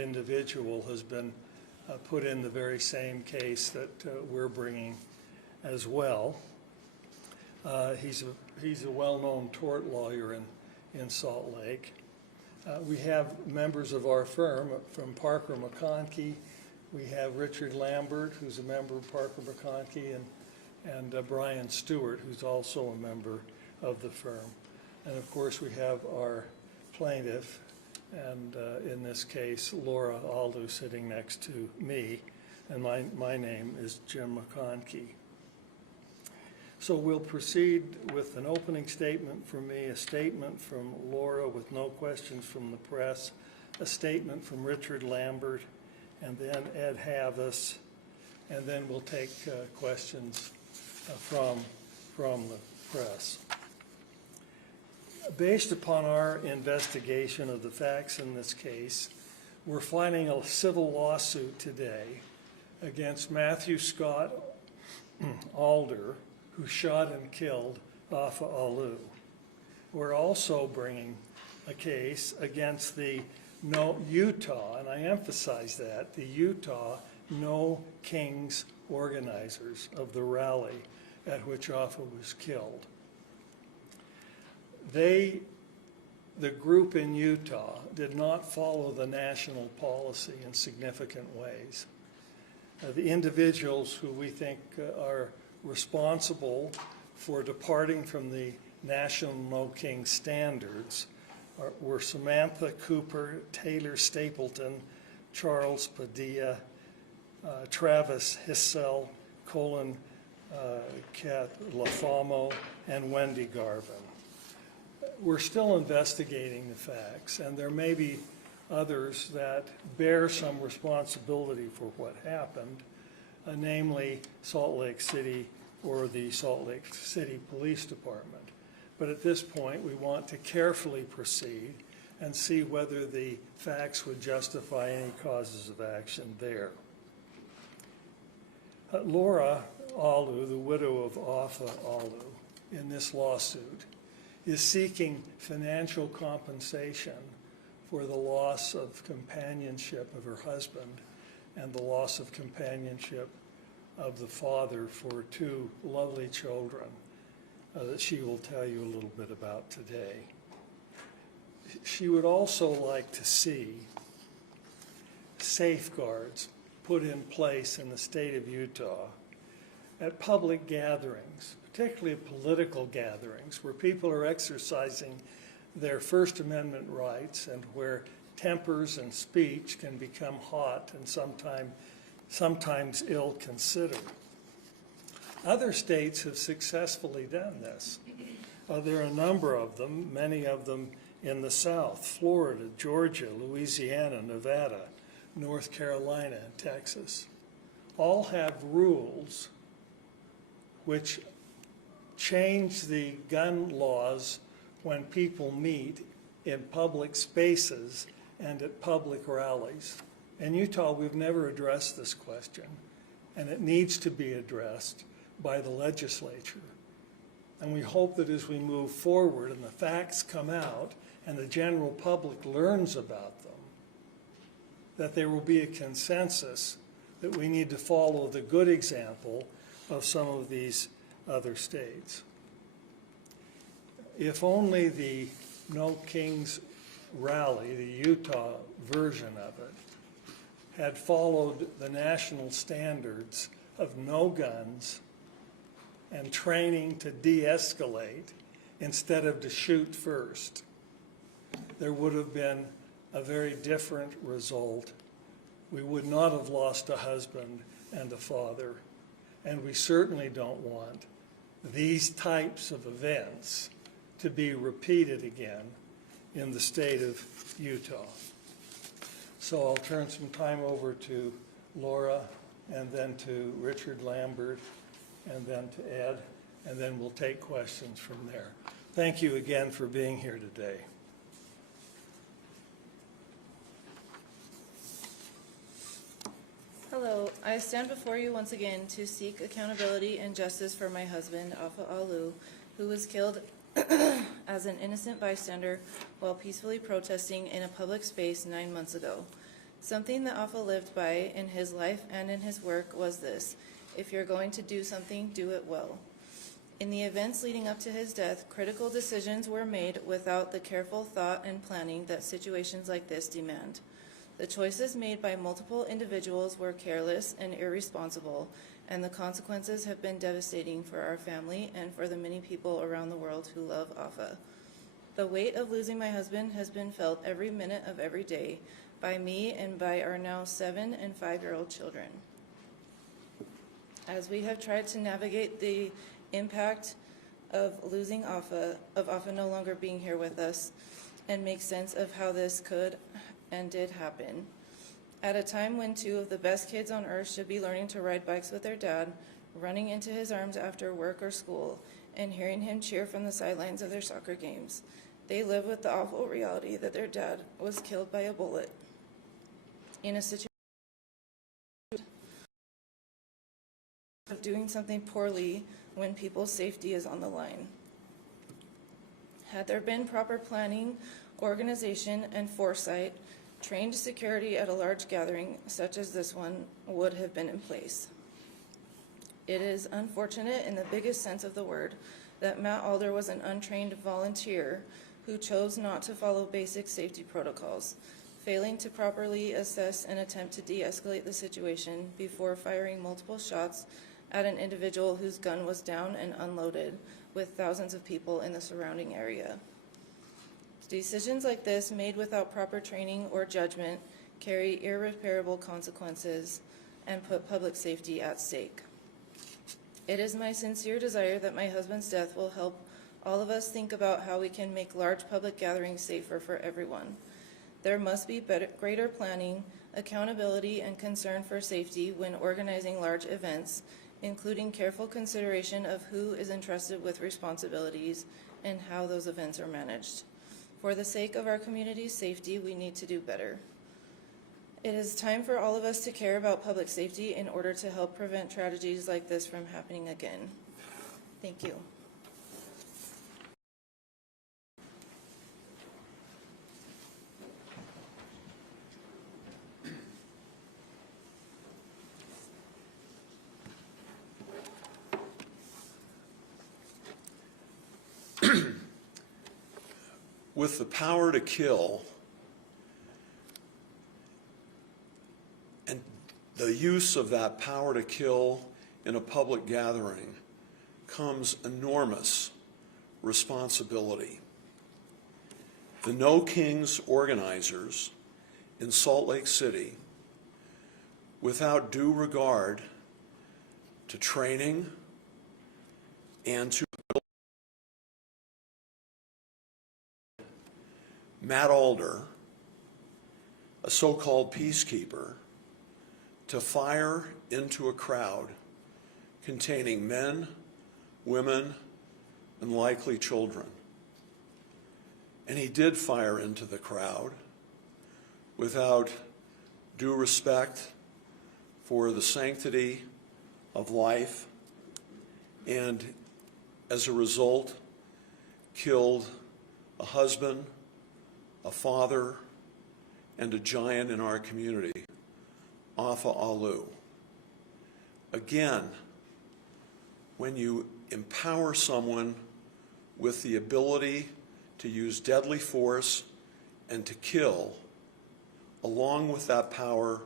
individual has been put in the very same case that we're bringing as well. He's a well-known tort lawyer in Salt Lake. We have members of our firm from Parker McConkie. We have Richard Lambert, who's a member of Parker McConkie, and Brian Stewart, who's also a member of the firm. And of course, we have our plaintiff, and in this case, Laura Aldu, sitting next to me, and my name is Jim McConkie. So we'll proceed with an opening statement from me, a statement from Laura with no questions from the press, a statement from Richard Lambert, and then Ed Havas, and then we'll take questions from the press. Based upon our investigation of the facts in this case, we're filing a civil lawsuit today against Matthew Scott Alder, who shot and killed Afa Alu. We're also bringing a case against the Utah, and I emphasize that, the Utah No Kings organizers of the rally at which Afa was killed. The group in Utah did not follow the national policy in significant ways. The individuals who we think are responsible for departing from the national No King standards were Samantha Cooper, Taylor Stapleton, Charles Padilla, Travis Hissel, Colin Lafamo, and Wendy Garvin. We're still investigating the facts, and there may be others that bear some responsibility for what happened, namely Salt Lake City or the Salt Lake City Police Department. But at this point, we want to carefully proceed and see whether the facts would justify any causes of action there. Laura Alu, the widow of Afa Alu, in this lawsuit, is seeking financial compensation for the loss of companionship of her husband and the loss of companionship of the father for two lovely children that she will tell you a little bit about today. She would also like to see safeguards put in place in the state of Utah at public gatherings, particularly political gatherings, where people are exercising their First Amendment rights and where tempers and speech can become hot and sometimes ill-considered. Other states have successfully done this. There are a number of them, many of them in the South: Florida, Georgia, Louisiana, Nevada, North Carolina, and Texas. All have rules which change the gun laws when people meet in public spaces and at public rallies. In Utah, we've never addressed this question, and it needs to be addressed by the legislature. And we hope that as we move forward and the facts come out and the general public learns about them, that there will be a consensus that we need to follow the good example of some of these other states. If only the No Kings rally, the Utah version of it, had followed the national standards of no guns and training to de-escalate instead of to shoot first, there would have been a very different result. We would not have lost a husband and a father, and we certainly don't want these types of events to be repeated again in the state of Utah. So I'll turn some time over to Laura, and then to Richard Lambert, and then to Ed, and then we'll take questions from there. Thank you again for being here today. Hello, I stand before you once again to seek accountability and justice for my husband, Afa Alu, who was killed as an innocent bystander while peacefully protesting in a public space 9 months ago. Something that Alpha lived by in his life and in his work was this: if you're going to do something, do it well. In the events leading up to his death, critical decisions were made without the careful thought and planning that situations like this demand. The choices made by multiple individuals were careless and irresponsible, and the consequences have been devastating for our family and for the many people around the world who love Alpha. The weight of losing my husband has been felt every minute of every day by me and by our now 7- and 5-year-old children. As we have tried to navigate the impact of losing Alpha, of Alpha no longer being here with us, and make sense of how this could and did happen. At a time when 2 of the best kids on earth should be learning to ride bikes with their dad, running into his arms after work or school, and hearing him cheer from the sidelines of their soccer games, they live with the awful reality that their dad was killed by a bullet in a situation of doing something poorly when people's safety is on the line. Had there been proper planning, organization, and foresight, trained security at a large gathering such as this one would have been in place. It is unfortunate in the biggest sense of the word that Matt Alder was an untrained volunteer who chose not to follow basic safety protocols, failing to properly assess and attempt to de-escalate the situation before firing multiple shots at an individual whose gun was down and unloaded with thousands of people in the surrounding area. Decisions like this, made without proper training or judgment, carry irreparable consequences and put public safety at stake. It is my sincere desire that my husband's death will help all of us think about how we can make large public gatherings safer for everyone. There must be greater planning, accountability, and concern for safety when organizing large events, including careful consideration of who is entrusted with responsibilities and how those events are managed. For the sake of our community's safety, we need to do better. It is time for all of us to care about public safety in order to help prevent tragedies like this from happening again. Thank you. With the power to kill and the use of that power to kill in a public gathering comes enormous responsibility. The No Kings organizers in Salt Lake City, without due regard to training and to Matt Alder, a so-called peacekeeper, to fire into a crowd containing men, women, and likely children. And he did fire into the crowd without due respect for the sanctity of life, and as a result, killed a husband, a father, and a giant in our community, Alpha Alu. Again, when you empower someone with the ability to use deadly force and to kill, along with that power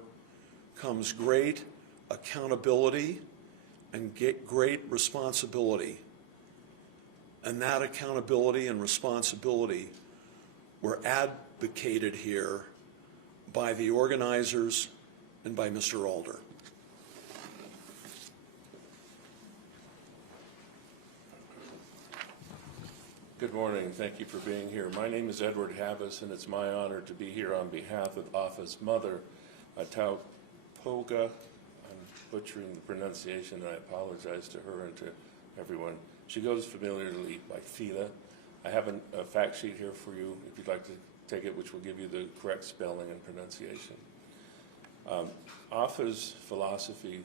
comes great accountability and great responsibility. And that accountability and responsibility were advocated here by the organizers and by Mr. Alder. Good morning. Thank you for being here. My name is Edward Havis, and it's my honor to be here on behalf of Alpha's mother, Taupoga. I'm butchering the pronunciation, and I apologize to her and to everyone. She goes familiarly by Fila. I have a fact sheet here for you, if you'd like to take it, which will give you the correct spelling and pronunciation. Alpha's philosophy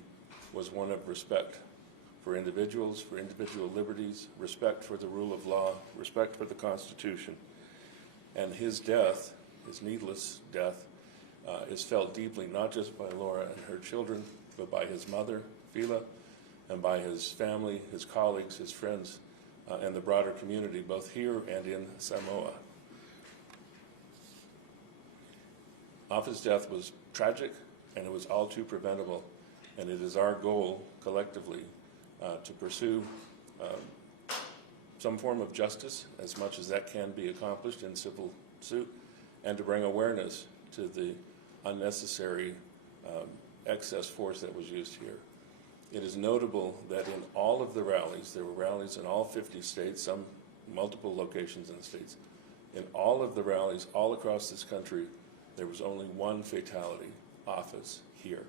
was one of respect for individuals, for individual liberties, respect for the rule of law, respect for the Constitution. And his death, his needless death, is felt deeply, not just by Laura and her children, but by his mother, Fila, and by his family, his colleagues, his friends, and the broader community, both here and in Samoa. Afa's death was tragic, and it was all too preventable, and it is our goal, collectively, to pursue some form of justice, as much as that can be accomplished in civil suit, and to bring awareness to the unnecessary excess force that was used here. It is notable that in all of the rallies, there were rallies in all 50 states, some multiple locations in the states. In all of the rallies all across this country, there was only one fatality, Afa's, here.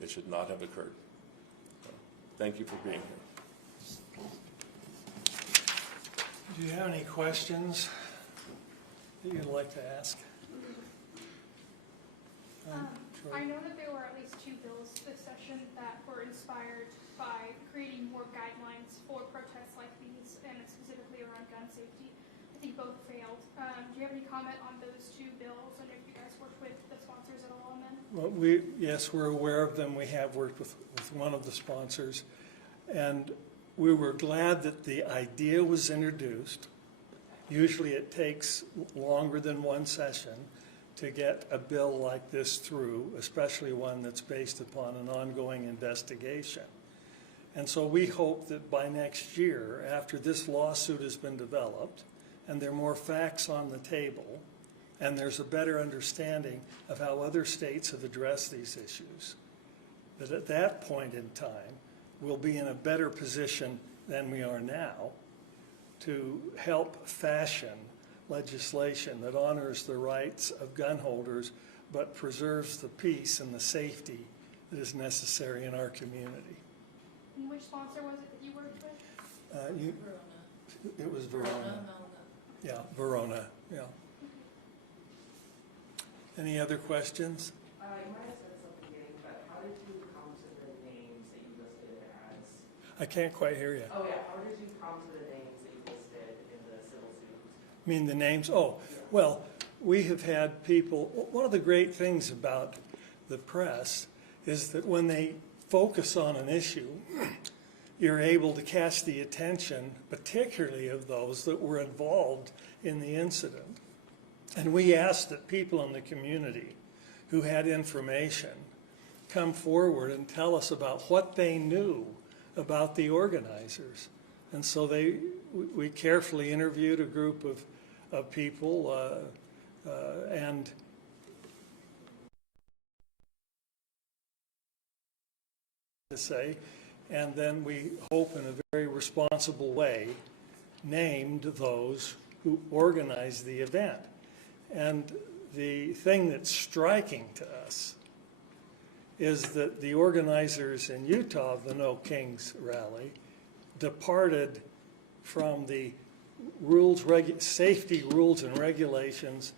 It should not have occurred. So, thank you for being here. Do you have any questions that you'd like to ask? I know that there were at least 2 bills this session that were inspired by creating more guidelines for protests like these, and specifically around gun safety. I think both failed. Do you have any comment on those 2 bills, and if you guys worked with the sponsors at all on them? Well, yes, we're aware of them. We have worked with one of the sponsors, and we were glad that the idea was introduced. Usually it takes longer than one session to get a bill like this through, especially one that's based upon an ongoing investigation. And so we hope that by next year, after this lawsuit has been developed, and there are more facts on the table, and there's a better understanding of how other states have addressed these issues, that at that point in time, we'll be in a better position than we are now to help fashion legislation that honors the rights of gun holders but preserves the peace and the safety that is necessary in our community. And which sponsor was it that you worked with? Verona. It was Verona. Verona. Yeah, Verona, yeah. Any other questions? You might have said something beginning, but how did you come to the names that you listed as? I can't quite hear you. Oh yeah, how did you come to the names that you listed in the civil suit? I mean the names? Oh, well, we have had people, one of the great things about the press is that when they focus on an issue, you're able to catch the attention, particularly of those that were involved in the incident. And we asked that people in the community who had information come forward and tell us about what they knew about the organizers. And so we carefully interviewed a group of people and to say, and then we hope in a very responsible way named those who organized the event. And the thing that's striking to us is that the organizers in Utah of the No Kings rally departed from the safety rules and regulations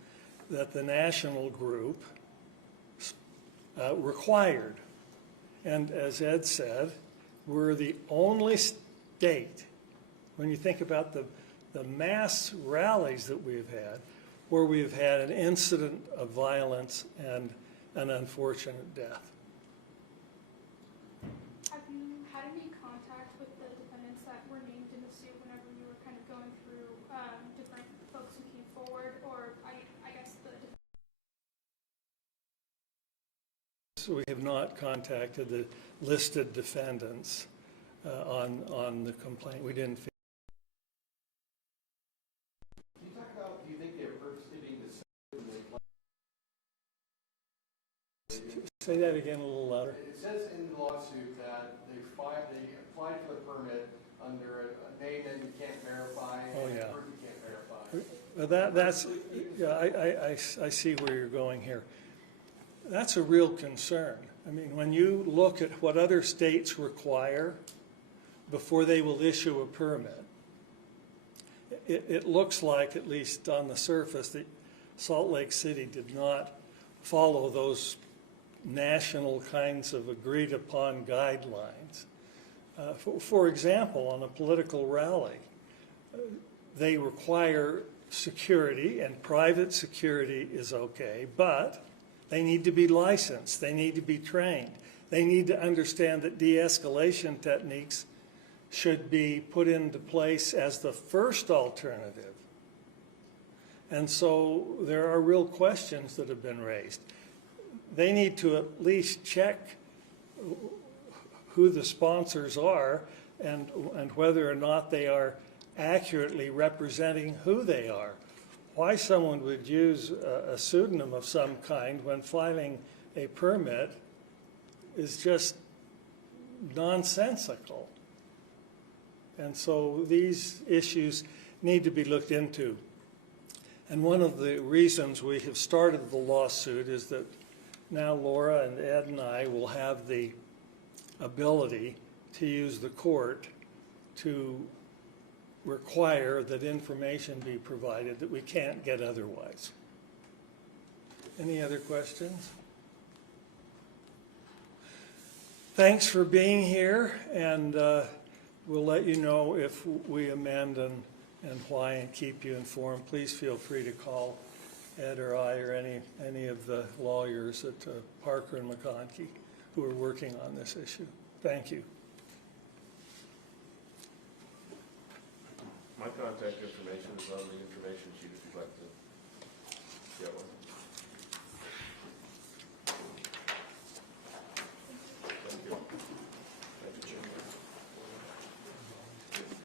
that the national group required. And as Ed said, we're the only state, when you think about the mass rallies that we've had, where we've had an incident of violence and an unfortunate death. Have you had any contact with the defendants that were named in the suit whenever you were kind of going through different folks who came forward, or I guess the So we have not contacted the listed defendants on the complaint. We didn't. Can you talk about, do you think they're purposely being deceptive? Say that again a little louder. It says in the lawsuit that they applied for the permit under a name that you can't verify Oh, and yeah. a group you can't verify. But that's, yeah, I see where you're going here. That's a real concern. I mean, when you look at what other states require before they will issue a permit, it looks like, at least on the surface, that Salt Lake City did not follow those national kinds of agreed upon guidelines. For example, on a political rally, they require security, and private security is okay, but They need to be licensed. They need to be trained. They need to understand that de-escalation techniques should be put into place as the first alternative. And so there are real questions that have been raised. They need to at least check who the sponsors are and whether or not they are accurately representing who they are. Why someone would use a pseudonym of some kind when filing a permit is just nonsensical. And so these issues need to be looked into. And one of the reasons we have started the lawsuit is that now Laura and Ed and I will have the ability to use the court to require that information be provided that we can't get otherwise. Any other questions? Thanks for being here, and we'll let you know if we amend and why, and keep you informed. Please feel free to call Ed or I or any of the lawyers at Parker and McConkie who are working on this issue. Thank you. My contact information is on the information sheet if you'd like to get one.